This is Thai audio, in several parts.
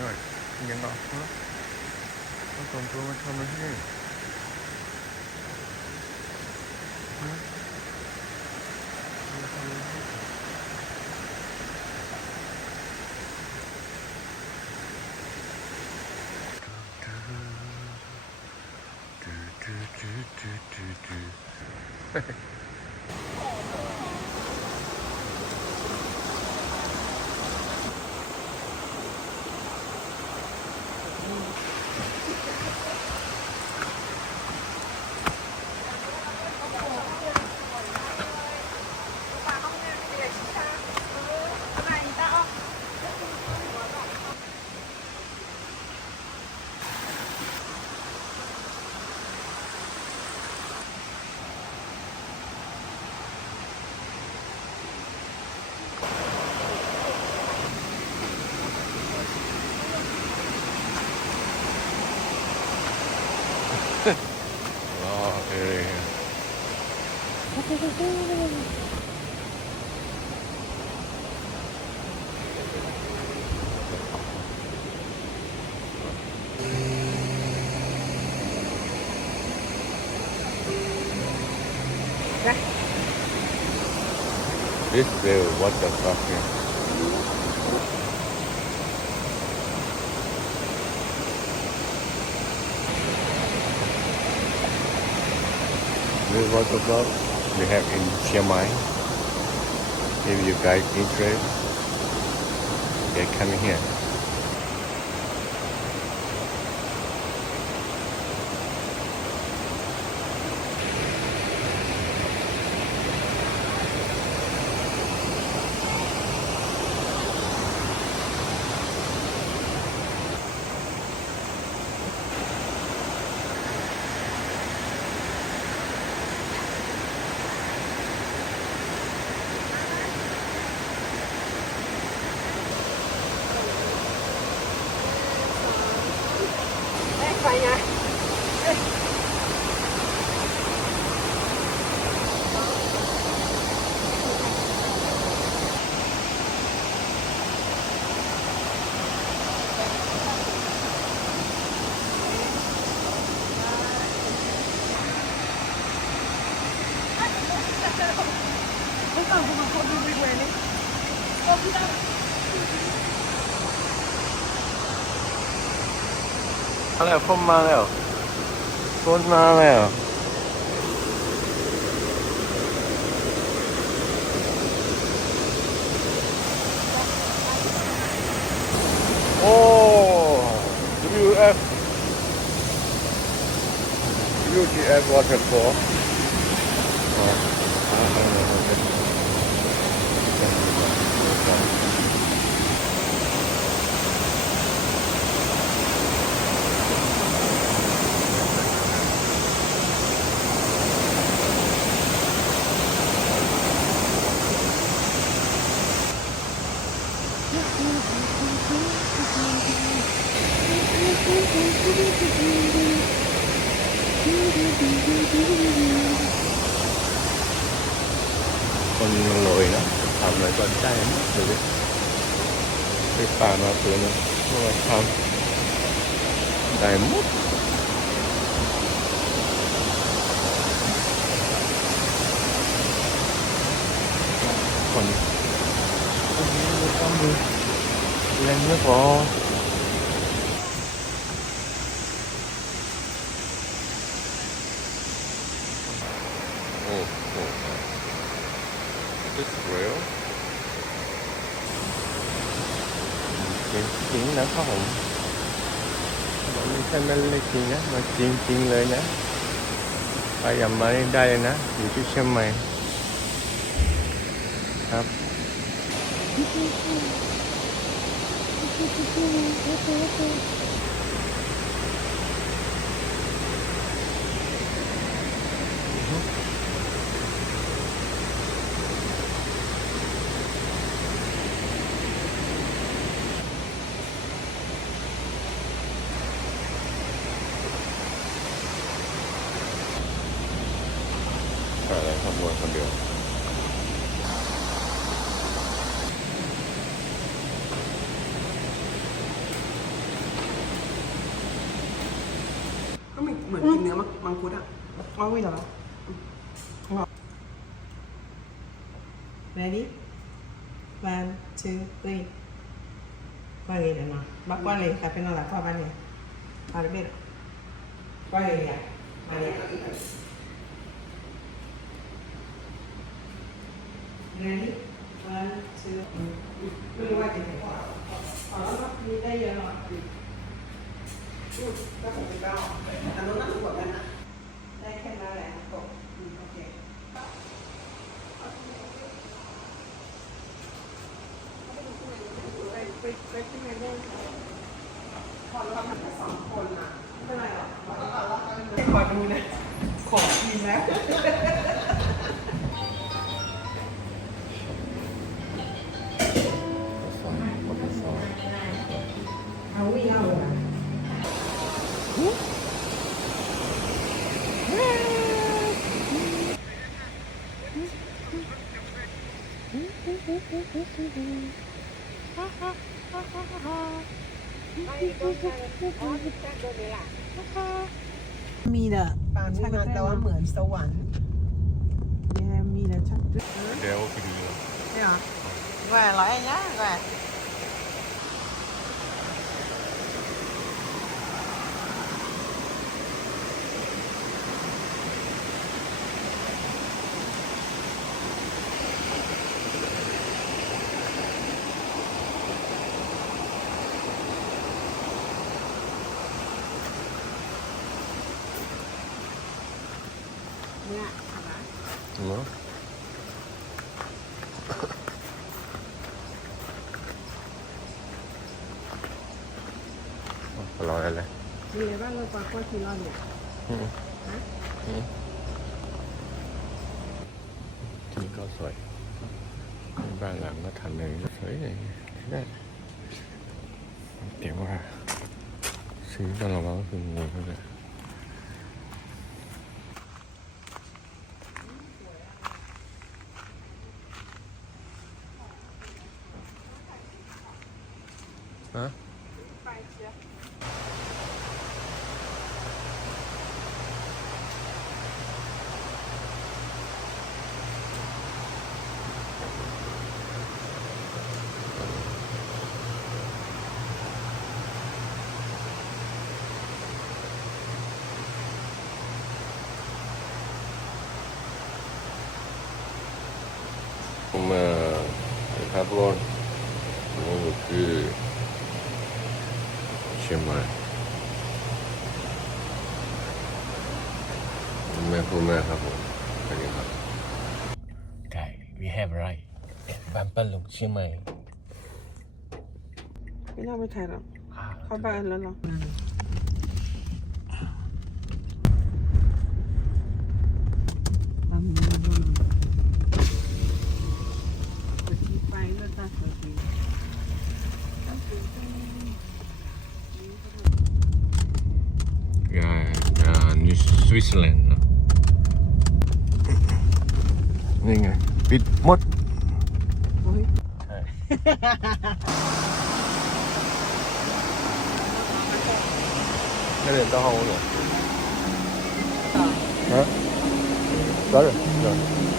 หน่อยยังบอกว่าต้องตัวมันทำอะไรที่นี่ This will what the fuck? This water park we have in Chiang Mai. If you guys interested, can come here. อะไรพ่นมาแล้วพ่นมาแล้วโอ้ WF WTF waterfall อ๋ออ่าอ่าอ่าโอเค คนมันรวยนะ ทำอะไรก็ได้หมดเลยไปป่ามาเพื่อนก็มาทำได้หมดคนต้องดูแรงไม่พอโอ้โห This real จริงจริงนะครับผมมัน ไม่ไม่เล่นจริงนะมาจริงจริงเลยนะไปอย่ามาได้เลยนะ อยู่ที่เชียงใหม่ครับอไรขบวนคนเดียว ก็ เหมือนกินเนื้อมังมงคุดอะเอาไว้เหรอ ready one two three ว่าเลยเดี๋ยวนะบักว่าเลยกลับไปนอนหลับพ่อบ้านเลยอาริเบตว่าเลยอะมาเลย ready one two ไม่รู้ว่าจะเป็นพอแล้วมีได้เยอะหน่อย ก็ผมก็อันนู้นน่าจะกดกันนะได้แค่นั้นแหละตกอืมโอเคพอเราทำแค่สองค มีเด้อปานที่มันแต่ว่าเหมือนสวรรค์เนี่ยมีเด้อชัดด้วยเดี๋ยวกินเลยเนี่ยเหรอแหวนร้อยอันเนี้ยแหวน เนี่ยเห็นไหมเนาะอร่อยเลยมีอะไรบ้างเราปลาโคตรทีรอดเนี่ยอืมฮะอืมที่ก็สวยบ้านหลังก็ทำเลยสวยเลยได้เดี๋ยวว่าซื้อบ้านเราก็คืองูเขาเลย ฮะไปเชีย มาครับรถนี่ก็คือเชียงใหม่แม่คุณแม่ครับผมสวัสดีครับไก่ we have right บ้านปันลุงเชียงใหม่ไม่น่าไปถ่ายหรอกเข้าบ้านแล้วเหรอไปแล้วตาสวยดี อ่าอ่านิว Iceland นี่ไง ปิดหมดไม่เดินต้องห้องเหรอฮะได้เลย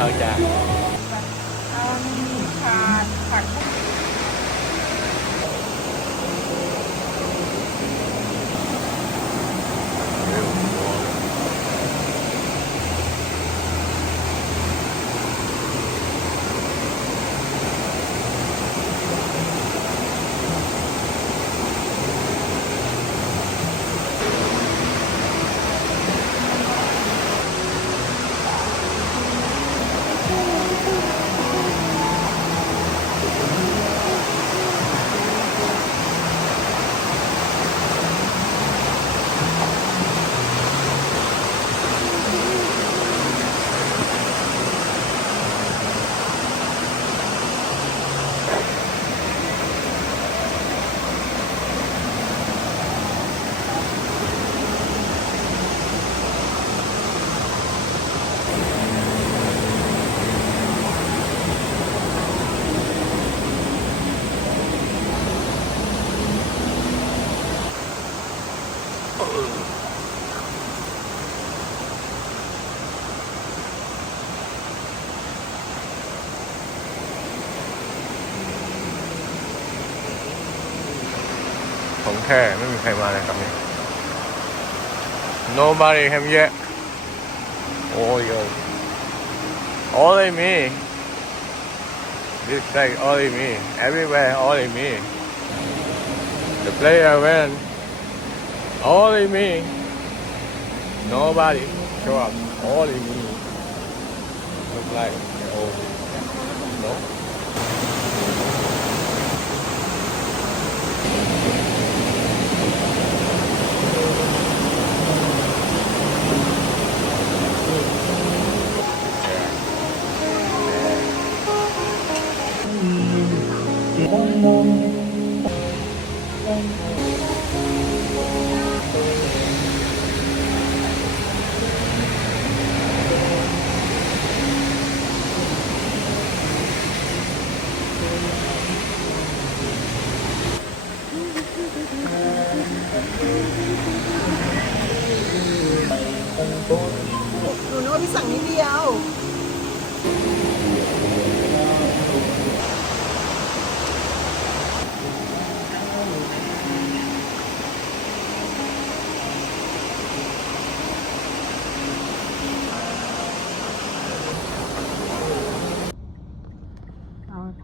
เขาจะ ขาดผักบุ้ง แค่ไม่มีใครมาเลยครับเนี่ย nobody have yet oh yo only me this like only me everywhere only me the player went only me nobody show up only me look like oh no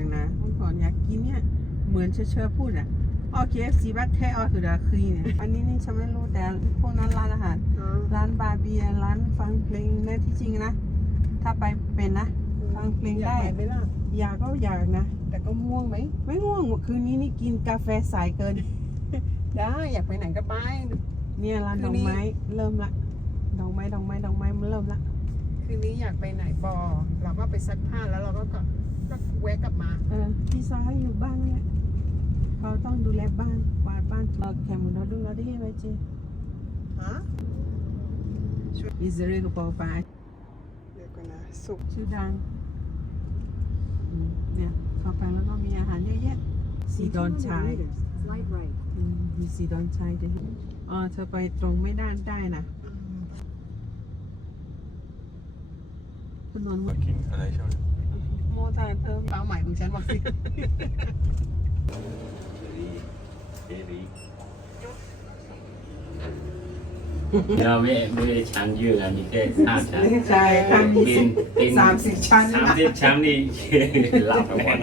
วิตมันหนักนะเมื่อก่อนอยากกินเนี่ย เหมือนเชอเชอพูดอะโอเคซีบัตแท้ออคือดาคือเนี่ยอันนี้นี่ฉันไม่รู้แต่พวกนั้นร้านอาหารร้านบาร์เบียร์ร้านฟังเพลงนะที่จริงนะ ถ้าไปเป็นนะ ฟังเพลงได้อยากไปไหมล่ะอยากก็อยากนะ แต่ก็ม่วงไหม ไม่ง่วงคืนนี้นี่กินกาแฟสายเกิน ได้อยากไปไหนก็ไป เนี่ยร้านคืดอนกนี้ไม้เริ่มละดอกไม้ดอกไม้ดอกไม้มันเริ่มละคืนนี้อยากไปไหนบอเราก็ไปซักผ้าแล้วเราก็ก็ก็ แวะกลับมาเออพี่สาวอยู่บ้านนั่นแหละเขาต้องดูแลบ้านกวาดบ้านถูแคมุนเราดูเราได้ไหมเจฮะอิสราเอลกับปอฟาเดี๋ยวก่อนนะสุกชื่อดังเนี่ยเข้าไปแล้วก็มีอาหารเยอะแยะสีดอนชายมีสีดอนชายจะเห็นอ๋อเธอไปตรงไม่ได้ได้นะถนนมากินอะไรใช่ไหม โมตาเธอเป้าหมายของฉันว่าสิเราไม่ไม่ได้ชั้นเยอะอะมีแค่ห้าชั้นใช่ค่ะมีเป็สินบเป็นสามสิบชั้นสามสิบชั้นนี่หลับทั้งวัน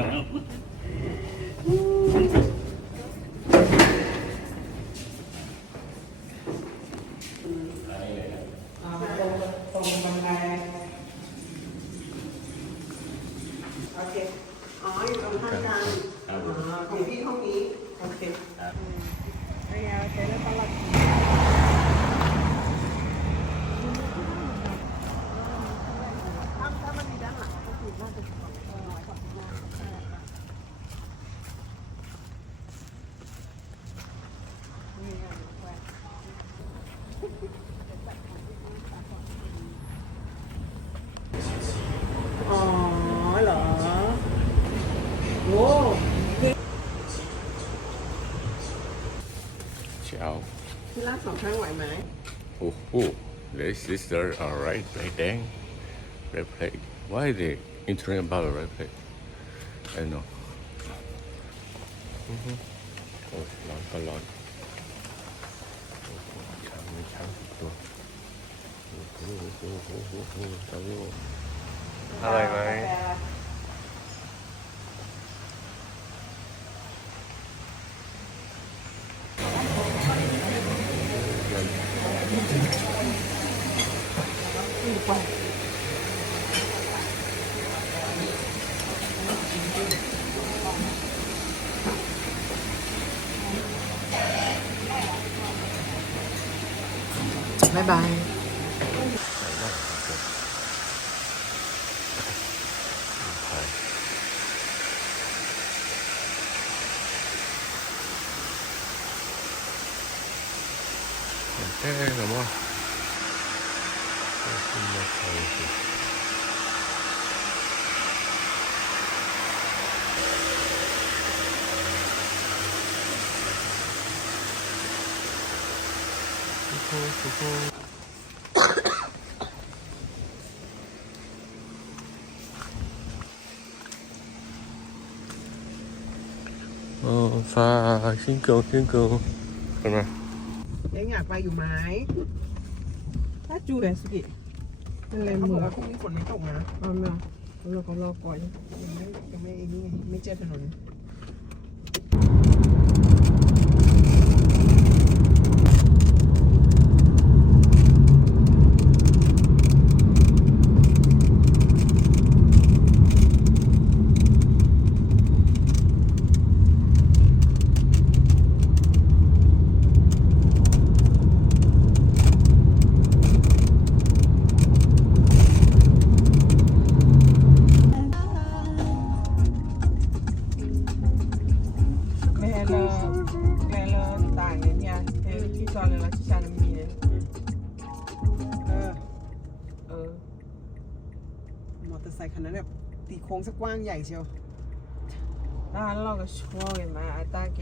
เช้า ที่ลากสองข้างไหวไหม โอ้โห the sister are right right there red plate why they interested about the red plate I don't know อือฮึโอ้ร้อนก็ร้อนโอ้โหช้างมีช้างสิบตัวโอ้โหโอ้โหโอ้โหช้างโลกอะไรไหม บ๊ายบาย ใ Eh, nomás. Es una cosa. Ờ, pha xin cầu xin cầu Con nào ยังอยากไปอยู่ไหมถ้าจูเอสกิเป็นอะไรเขาบเมือกอว่าพรุ่งนี้ฝนไม่ตกนะเอาเมืองเราก็รอก่อนยังไม่ยังไม่ไอ้นี่ไงไม่เจอถนน เชียวแล้วเราก็ช่วยมาอาตาแก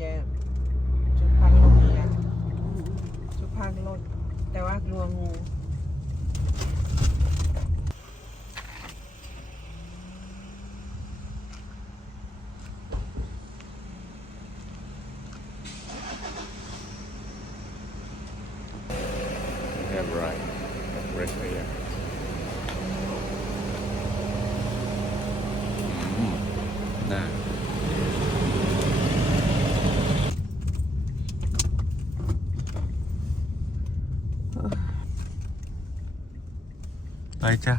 จุดพันลงเนี่ยจุดพักรถแต่ว่ากลัวงู Yeah, right. Right here. Mm. Nah. Bye cha.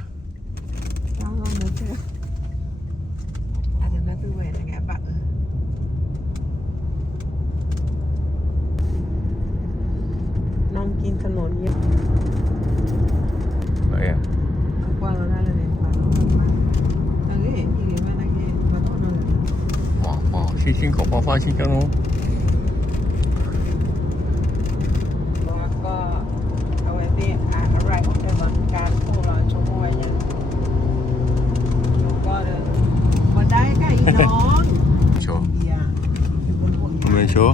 แล้วเราเนื้อเจออาจจะน่าตื่นเวทอะไรเงี้ยปะเออนั่งกินถนนเยอะ Oh yeah. ย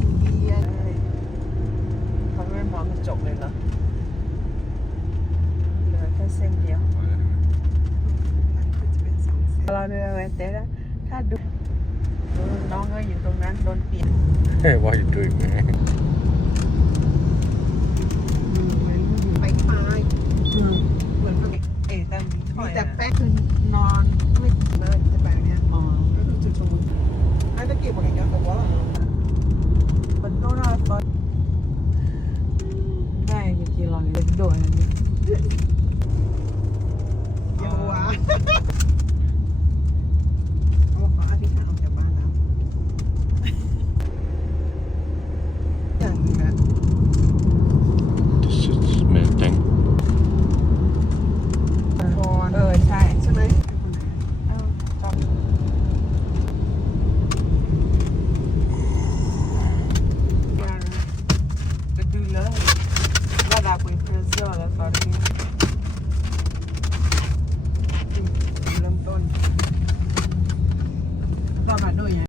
วจะเป็นสองเส้นเราเดินไปเตะถ้าดูน้องก็อยู่ตรงนั้นโดนเปลี่ยน Hey, what you doing, man? ไปปลายเหมือนเอ๋แต่มีแต่แป้งคือนอนไม่เลยจะไปเนี่ยอ๋อก็คือจุดชมวิวน่าจะเก็บไว้อีกนะแต่ว่าบอกี่กิโมันี่ยโดดอันนี้เ